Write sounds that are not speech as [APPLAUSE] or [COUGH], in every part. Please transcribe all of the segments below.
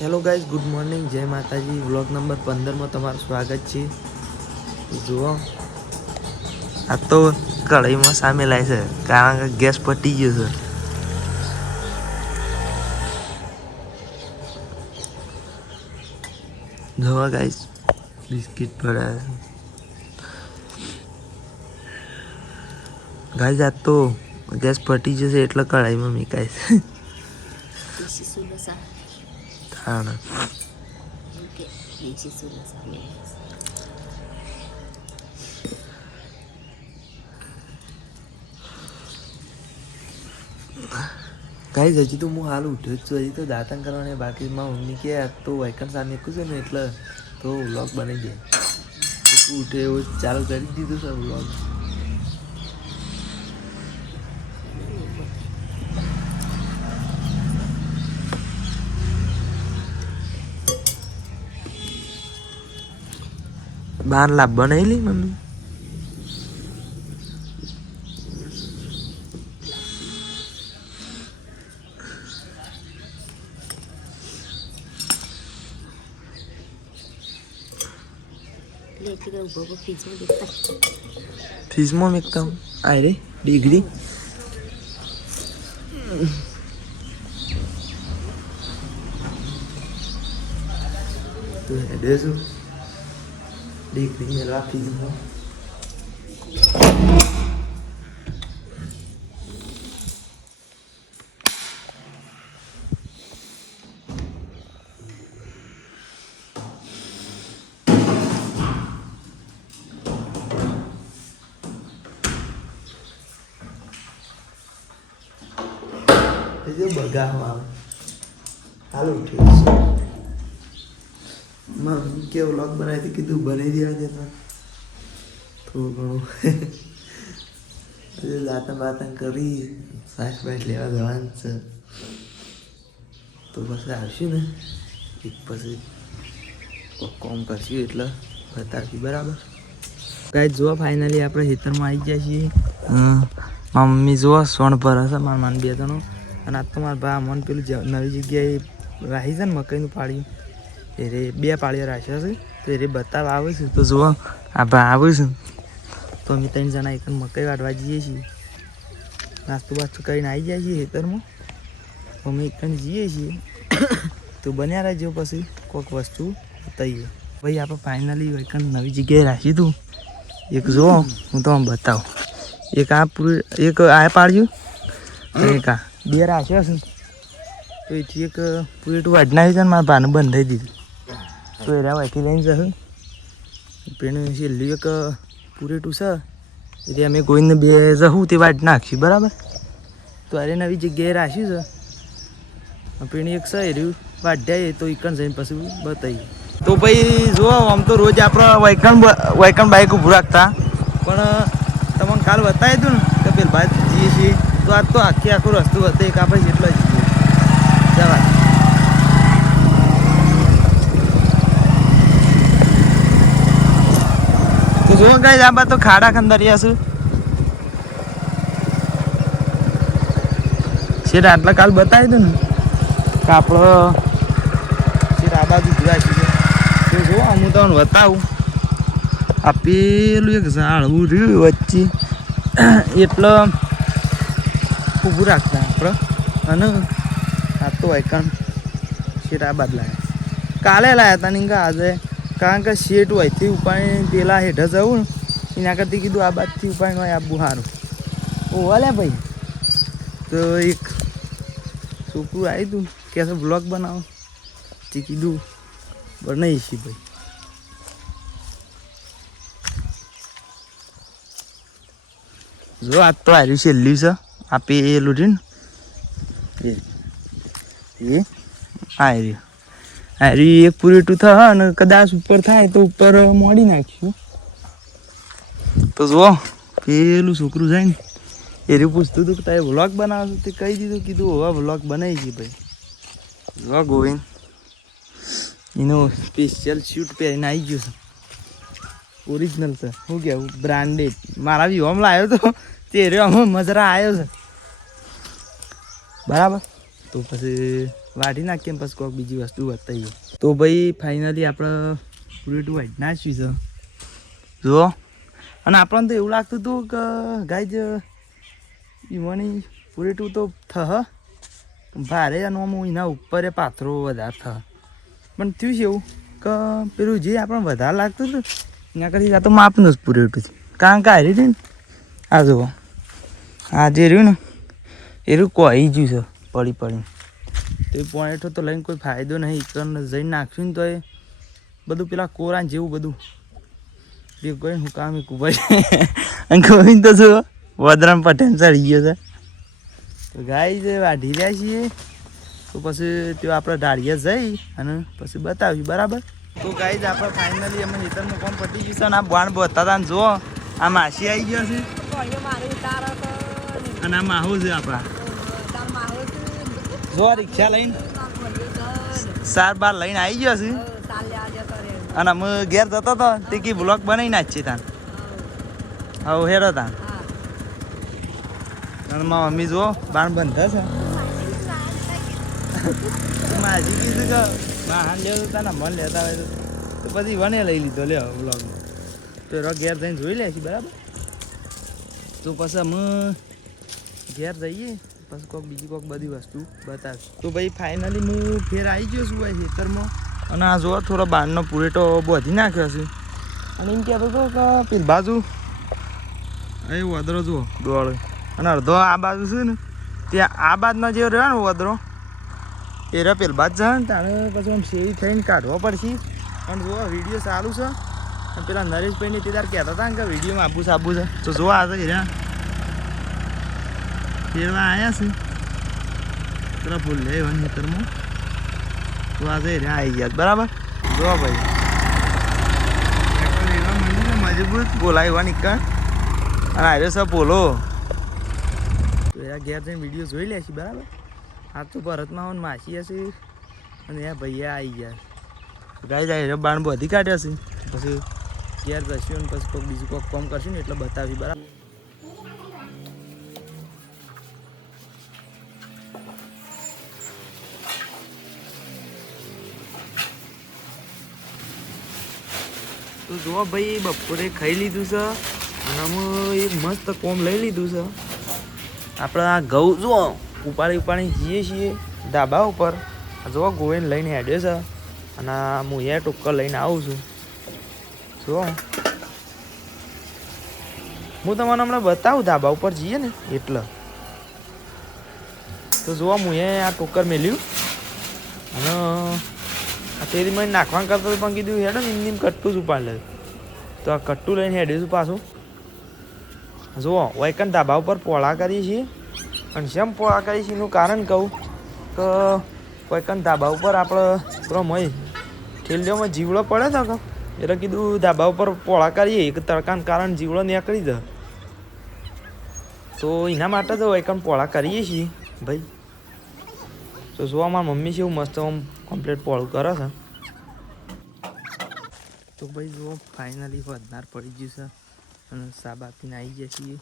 Hello guys good morning જય માતાજી. Vlog number પંદરમાં તમારું સ્વાગત છે. જુઓ. આ તો કઢાઈમાં સામે લાય છે. કારણ કે ગેસ પટી ગયો છે. જોવા ગાઈઝ બિસ્કિટ પડ્યા છે. ગાઈઝ આ તો ગેસ પટી જશે એટલે કઢાઈમાં મીકાય છે દેશી કઈ હજી તો હું હાલ ઉઠ્યો જ છું. હજી તો દાંતણ કરવાની બાકી માં મમ્મી કે, આ તો વાયકન સાર નીકળું છે ને એટલે તો વ્લોગ બની જાય ઉઠે એવું ચાલુ કરી દીધું સર વ્લોગ બાર લાભ બનાવેલી મમ્મી ફ્રીજમાં મેકતા હું આ રે ડિગ્રી. તો હેડે છું ડિગ્રી રાખી દીધો બગામાં આવે હાલ ઉઠ્યો છે મમ્મી કે વ્લોગ બનાવી હતી કીધું બનાવી દેવા દેતા થોડું ઘણું [LAUGHS] દાંતણ બાતન કરી સાસ બાઈટ લેવા જવાનું છે. તો પછી આવશું ને. એક પછી કોમ કરશું એટલે બતાવી બરાબર? કાંઈ જુઓ ફાઇનલી આપણે ખેતરમાં આવી ગયા છીએ. મમ્મી જુઓ, સોણ પર હશે મારા માન બે જણો. અને આ તો મારા ભા, મન પેલું નવી જગ્યાએ રાહી છે ને મકાઈનું પાડ્યું એ બે પાળીઓ રાખ્યા છે. તો એ બતાવવા આવે છે. તો જુઓ, આ ભા આવે છે. તો અમે ત્રણ જણા એક મકાઈ વાટવા જઈએ છીએ. નાસ્તો બાસ્તો કરીને આવી જાય છીએ ખેતરમાં. અમે એક જઈએ છીએ. તો બન્યા રહેજો પછી કોઈક વસ્તુ બતાવીએ. ભાઈ, આપણે ફાઇનલી એક નવી જગ્યાએ રાખી હતું એક જુઓ, હું તમને બતાવું. એક આ પૂરી, એક આ પાડ્યું એક આ. બે રાખ્યો છે. તો એથી એક પૂરેટું વાડનાવી છે ને મારા ભાનું બંધાઈ દીધું. તો એ વાયથી લઈને જશે પેણે છેલ્લું એક પૂરેટું છે એટલે અમે કોઈને બે જવું તે વાટ નાખશું બરાબર? તો અરે નવી જગ્યાએ રાખ્યું છે. પેણી એક સહી રહ્યું. વાઢ્યા તો એકણ જઈને પછી બતાવીએ તો ભાઈ જુઓ આમ તો રોજ આપણે વાયકણ વાયકણ બાઇક ઊભું રાખતા. પણ તમને કાલ બતાવી હતું ને, કે પેલ જઈએ છીએ. તો આજ તો આખી આખો રસ્તો હતો, એક આપણે જેટલો જ જઈએ જવાય તો જો આ તો ખાડા ખંદરિયા છું. આટલા કાલ બતાવી દઉં ને. કે આપણો શેર આ બાજુ જોયા છે તો જો હું તમને બતાવું. આ પેલું એક ઝાડવું રહ્યું વચ્ચે. એટલે ઊભું રાખતા આપણે. અને આ તો આઈકણ શેર આ બાદ લાયા. કાલે લાયા હતા ને આજે. કારણ કે શેઠ તે ઉપાય પેલા હેઠળ જવું ને, એના કરતી કીધું આ બાજથી ઉપાડીને હોય આપવું સારું ઓ વાલે ભાઈ. તો એક છોકરું આવ્યું હતું કે બ્લોગ બનાવો. તે કીધું બનાવી છીએ ભાઈ. જો, આ તો છેલ્લું છે. આ પેલું રહ્યું ને. એ એ આ રહ્યું રહ્યું એક પૂરેટું થાય અને કદાચ ઉપર થાય તો ઉપર મોડી નાખ્યું. તો જો પેલું છોકરું જાય ને, એ રહ્યું પૂછતું હતું કે તારે વ્લોગ બનાવશો તે કહી દીધું, કીધું હવે વ્લોગ બનાવી ગઈ ભાઈ. જો ગોવિંદ, એનો સ્પેશિયલ શૂટ પહેરીને આવી ગયો છે. ઓરિજિનલ છે શું કહેવું બ્રાન્ડેડ મારા બી હોમ લાવ્યો તો તે રહ્યો આમાં મજરા આવ્યો છે. બરાબર? તો પછી વાઢી નાખીએ પછી કોઈક બીજી વસ્તુ બતાવીએ. તો ભાઈ ફાઇનલી આપણે પૂરેટું વાઢી નાખ્યું છે જુઓ. અને આપણને તો એવું લાગતું હતું કે ગાય જ પૂરી પૂરેટું તો થહ. ભારે અને આમ એના ઉપર એ પાથરો વધારે થહ. પણ થયું છે એવું કે પેલું જે આપણને વધારે લાગતું હતું, એના કરતી આ તો માપનું જ પૂરી છે. કારણ કે હારી ને, આ જુઓ. આ જે રહ્યું ને, એ રહ્યું કોઈ ગયું છે, પડી પડી તો એ પોઈન્ટો તો લઈને કોઈ ફાયદો નહીં કરીને જઈને નાખ્યું ને તો એ બધું પેલા કોરા જેવું બધું. બે કોઈ હું કામ એ કુબાઈ અને ગોવિંદ તો શું વદરામ પટેલ ચડી ગયો છે. તો ગાય જે વાઢી રહ્યા છીએ તો પછી તે આપણે ઢાળીએ જઈ અને પછી બતાવ્યું બરાબર? તો જ આપણે ફાઇનલી અમે હિતરમાં કોમ પતી ગયું છે અને આ બાણ બતા હતા જુઓ આ માસી આવી ગયો છે. અને આ માહુ છે આપણા. જો રિક્ષા લઈને સાર બાર લઈને આવી ગયો છે. અને અમે ઘેર જતો હતો તે કી બ્લોક બનાવી નાખીએ તાન. હવે હેરો તાન. અને મારા મમ્મી જો બાણ બંધા છે. માજી કીધું કે વાહન લેવું હતા ને મન લેતા તો. પછી વને લઈ લીધો લે બ્લોગ તો એરો ઘેર જઈને જોઈ લે છે, બરાબર? તો પછી અમે ઘેર જઈએ. પછી કોઈક બીજી કોઈક બધી વસ્તુ બતાવીશ. તો ભાઈ ફાઇનલી હું ફેર આવી ગયો છું ભાઈ ખેતરમાં. અને આ જોવા થોડો બારનો પૂરેટો બોધી નાખ્યો છે. અને એમ કહેતો હતો કે, પેલી બાજુ એ વદરો જુઓ દોડ અને અડધો આ બાજુ છે ને, ત્યાં આ બાજુનો જે રહ્યો ને વદરો એ રહ્યો પેલી બાજુ જાય ને તારે પછી આમ શેરી થઈને કાઢવો પડશે. પણ જુઓ વીડિયો સારું છે. અને પેલા નરેશભાઈને તે તાર કહેતા હતા ને કે વિડીયોમાં આબુ સાબુ છે. તો જોવા આ તો રહ્યા. ફેરવા આવ્યા છે. તરફ ભૂલ લે ખેતરમાં. તો આજે રહ્યા આવી ગયા બરાબર? જો ભાઈ. મજબૂત બોલાવ્યા નીકળ અને આવ્યો છે બોલો. તો એના ઘેર જઈને વીડિયો જોઈ લેશે બરાબર? આ તો ભરતમાં આવું માસી હશે. અને એ ભૈયા આવી ગયા ગાય જાય બાણ બધી કાઢ્યા છે. પછી ઘેર જશું ને પછી કોઈક બીજું કોઈક કામ કરશું ને એટલે બતાવી બરાબર? તો જુઓ ભાઈ, બપોરે ખાઈ લીધું છે અને અમે એક મસ્ત કોમ લઈ લીધું છે. આપણે આ ઘઉં, જુઓ, ઉપાડી ઉપાડી જઈએ છીએ ધાબા ઉપર. જુઓ ગોવીને લઈને હેડ્યો છે. અને હું એ ટુક્કર લઈને આવું છું. જુઓ. હું તમને હમણાં બતાવું ધાબા ઉપર જઈએ ને, એટલે. તો જુઓ, હું આ ટોકર મેલ્યું. અને તેરી મને નાખવા કરતો પણ કીધું, હેડો ને એમની કટ્ટું જ ઉપાડ તો આ કટ્ટું લઈને હેડ્યું છું પાછું. જુઓ, વૈકન ધાબા ઉપર પોળા કરીએ છીએ અને શેમ પોળા કરીએ છીએ એનું કારણ કહું કે વૈકન ધાબા ઉપર આપણે પેલો મય ઠેલીઓમાં જીવડો પડે કે એટલે કીધું, ધાબા ઉપર પોળા કરીએ, એક તડકાને કારણ જીવડો નીકળી દે તો એના માટે તો વૈકન પોળા કરીએ છીએ, ભાઈ. તો જોવા મારા મમ્મી છે, એવું મસ્ત આમ કમ્પ્લીટ પોલ કરે છે. તો ભાઈ જુઓ ફાઇનલી વધનાર પડી ગયું છે. અને સાબ આપીને આવી ગયા છીએ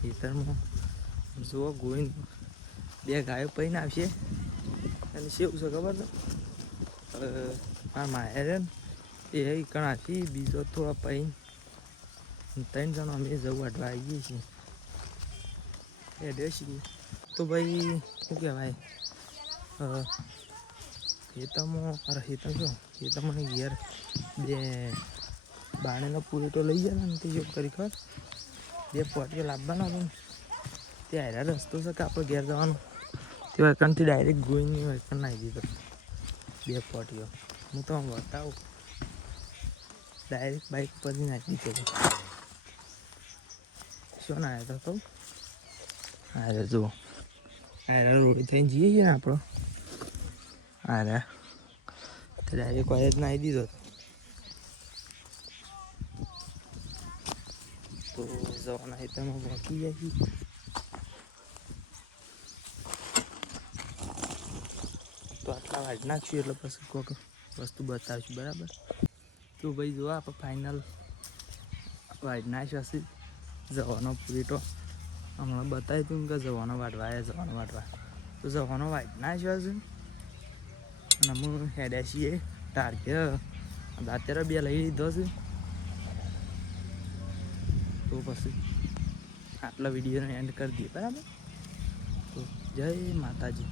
ખેતરમાં. જુઓ, ગોવિંદ બે ગાયો પહીને આવશે. અને શેવું છે ખબર છે? મારા ને, એ કણાથી બીજો થોડો પહીને. ત્રણ જણો અમે જવું વાટવા આવીએ છીએ. એ છીએ તો ભાઈ, શું કહેવાય? ખેતરમાં અરે ખેતર શું? મને ઘેર બે બાણેનો પૂરેટો લઈ જાય ને તે યોગ કરી, ખબર? બે પોટકે લાવવાના પણ તે હારા રસ્તો છે કે આપણે ઘેર જવાનો? તે વૈકણથી ડાયરેક્ટ ગોઈને વૈકણ નાખી દીધો. બે પોટીઓ. હું તો બતાવું. ડાયરેક્ટ બાઇક પરથી નાખી દીધો શું ના આવ્યો તો? કહું હારે જુઓ. અરે રોડ થઈને જઈએ છીએ ને આપણો. અરે. ડાયરેક્ટ કોલેજ આવી દીધો. તો જવાના હેતરમાં પહોંચી જાય. છે તો આટલા વાટ નાખશું એટલે પછી કોઈક વસ્તુ બતાવીશું, બરાબર? તો ભાઈ જો આપણે ફાઇનલ વાટ નાખ્યો હશે જવાનો પૂરીટો હમણાં બતાવી તું કે જવાનો વાટવા જવાનો વાટવા તો જવાનો વાટ નાખ્યો હશે અને હું હેડ્યા છીએ ટાર્ગેટ અત્યારે બે લઈ લીધો છે. તો પછી આટલા વિડીયોને એન્ડ કરી દઈએ તો જય માતાજી.